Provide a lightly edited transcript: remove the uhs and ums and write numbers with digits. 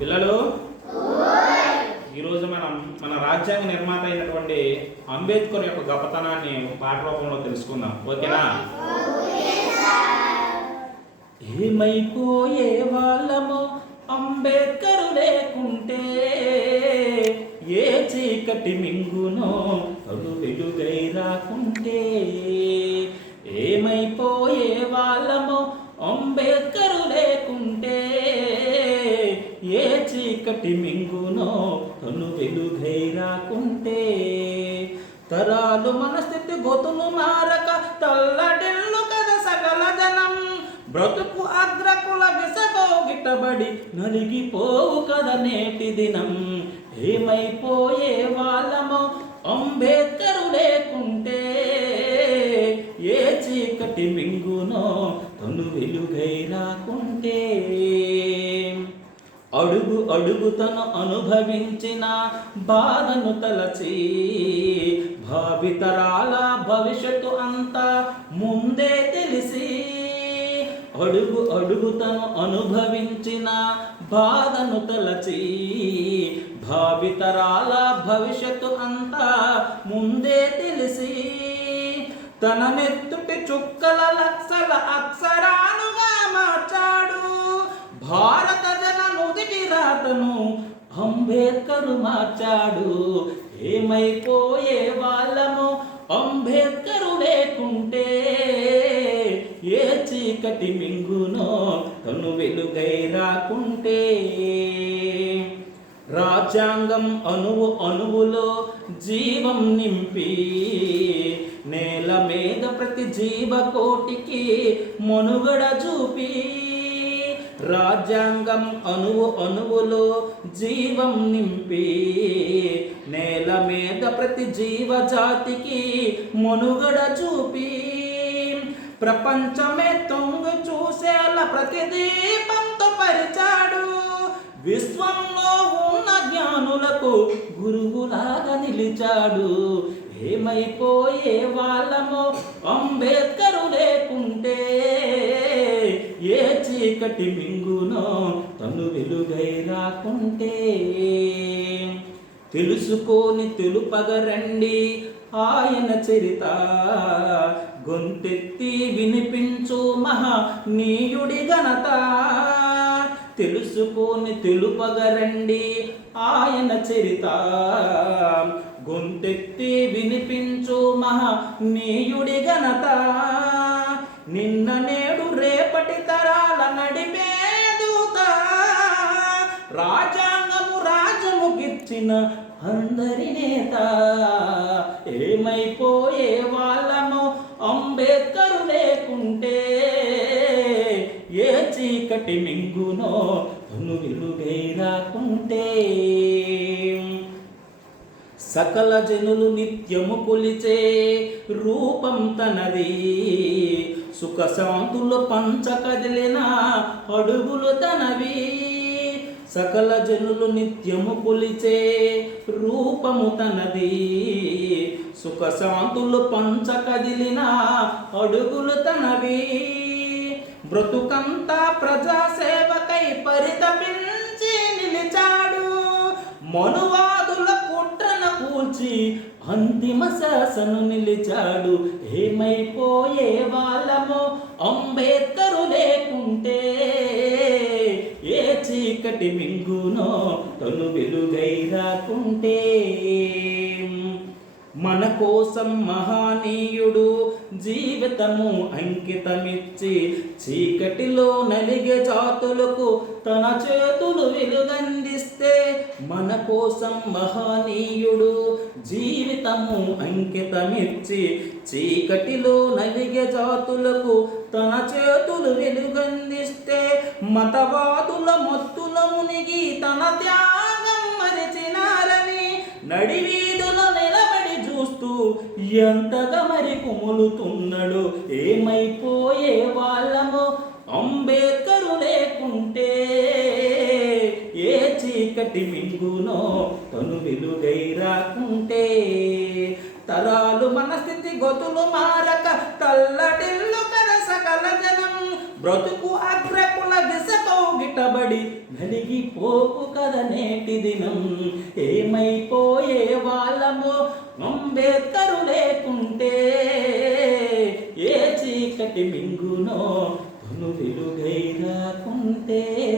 పిల్లలు ఈరోజు మనం మన రాజ్యాంగ నిర్మాత అయినటువంటి అంబేద్కర్ యొక్క గొప్పతనాన్ని పాట రూపంలో తెలుసుకుందాం. ఓకేనా? ఏమైపోయే వాళ్ళమో అంబేద్కర్ లేకుంటే, ఏ చీకటి మింగునో తను వెలుగై రాకుంటే. ఏమైపోయే వాళ్ళమో అంబేద్కర్ లేకుంటే, ఏ చీకటి మింగునో తను వెలుగై రాకుంటే. తరాలు మన స్థితి గొతులు మారక తల్లడిల్లు కదా సకల జనం. బ్రతుకు అగ్రకుల విసగో గిట్టబడి నలిగిపోవు కదా నేటి దినం. ఏమైపోయే వాళ్ళమో అంబేద్కర్ లేకుంటే, ఏ చీకటి మింగునో తను వెలుగై రాకుంటే. అడుగు అడుగు తను అనుభవించిన బాధను తలచి, భావితరాల భవిష్యత్తు అంతా ముందే తెలిసి. అడుగు అడుగు తను అనుభవించిన బాధను తలచి, భావితరాల భవిష్యత్తు అంతా ముందే తెలిసి. తన నెత్తుటి చుక్కల లక్షల అక్షరాలుగా మార్చాడు భారత జన నుదిటి రాతను అంబేద్కర్ మార్చాడు. ఏమైపోయే వాళ్ళము అంబేద్కర్ లేకుంటే, ఏ చీకటి మింగునో తను వెలుగై రాకుంటే. రాజ్యాంగం అణువు అణువులో జీవం నింపి, నేల మీద ప్రతి జీవకోటికి మనుగడ చూపి. రాజ్యాంగం అణువు అణువులో జీవం నింపి, నేల మీద ప్రతి జీవజాతికి మనుగడ చూపి. ప్రపంచమే తొంగు చూసేలా ప్రతి దీపంతో పరిచాడు. విశ్వంలో ఉన్న జ్ఞానులకు గురువులాగా నిలిచాడు. ఏమైపోయే వాళ్ళమో అంబేద్కర్ లేకుంటే, ఏ చీకటి మింగునో తను వెలుగై రాకుంటే. తెలుసుకొని తెలుపగరండి ఆయన చరిత, గొంతెత్తి వినిపించు మహనీయుడి ఘనత. తెలుసుకొని తెలుపగరండి ఆయన చరిత, గొంతెత్తి వినిపించు మహనీయుడి ఘనత. నిన్న నేడు రేపటి తరాల నడిపే దూత, రాజ్యాంగము రాజముకిచ్చిన అందరి నేత. ఏమైపోయే వాళ్ళమో అంబేద్కర్ లేకుంటే, ఏ చీకటి మింగునో తను వెలుగై రాకుంటే. సకల జనులు నిత్యము కొలిచే రూపం తనది, సుఖ శాంతులు పంచ కదిలిన అడుగులు తనవి. సకల జనులు నిత్యము కొలిచే రూపము తనది, సుఖ శాంతులు పంచ కదిలిన అడుగులు తనవి. బ్రతుకంతా ప్రజాసేవకై పరితపించి నిలిచాడు. మనువాదుల కుట్రన కూల్చి అంతిమ శాసను నిలిచాడు. ఏమైపోయే వాళ్ళమో అంబేద్కర్ లేకుంటే, ఏ చీకటి మింగునో తను వెలుగై రాకుంటే. మన కోసం మహనీయుడు జీవితము అంకితమిచ్చి, చీకటిలో నలిగే జాతులకు తన చేతులు వెలుగందిస్తే. మన కోసం మహనీయుడు జీవితము అంకితమిచ్చి, చీకటిలో నలిగే జాతులకు తన చేతులు వెలుగందిస్తే. మతవాదుల మత్తుల మునిగి తన త్యాగం మరిచినారని నడివీధుల నిలబడి చూస్తూ ఎంతగా మరి కుములుతున్నాడు. ఏమైపోయే వాళ్ళమో అంబేద్కర్ లేకుంటే, ఏ చీకటి మింగునో తను వెలుగై రాకుంటే. తరాలు మన స్థితి గొతులు మారక తల్లడిల్లు కదా సకల జనం. బ్రతుకు అగ్రకుల దిశతో గిట్టబడి పడి నలిగిపోకు కదా నేటి దినం. ఏమైపోయే వాళ్ళమో అంబేద్కరు లేకుంటే, ఏ చీకటి మింగునో తను వెలుగై రాకుంటే.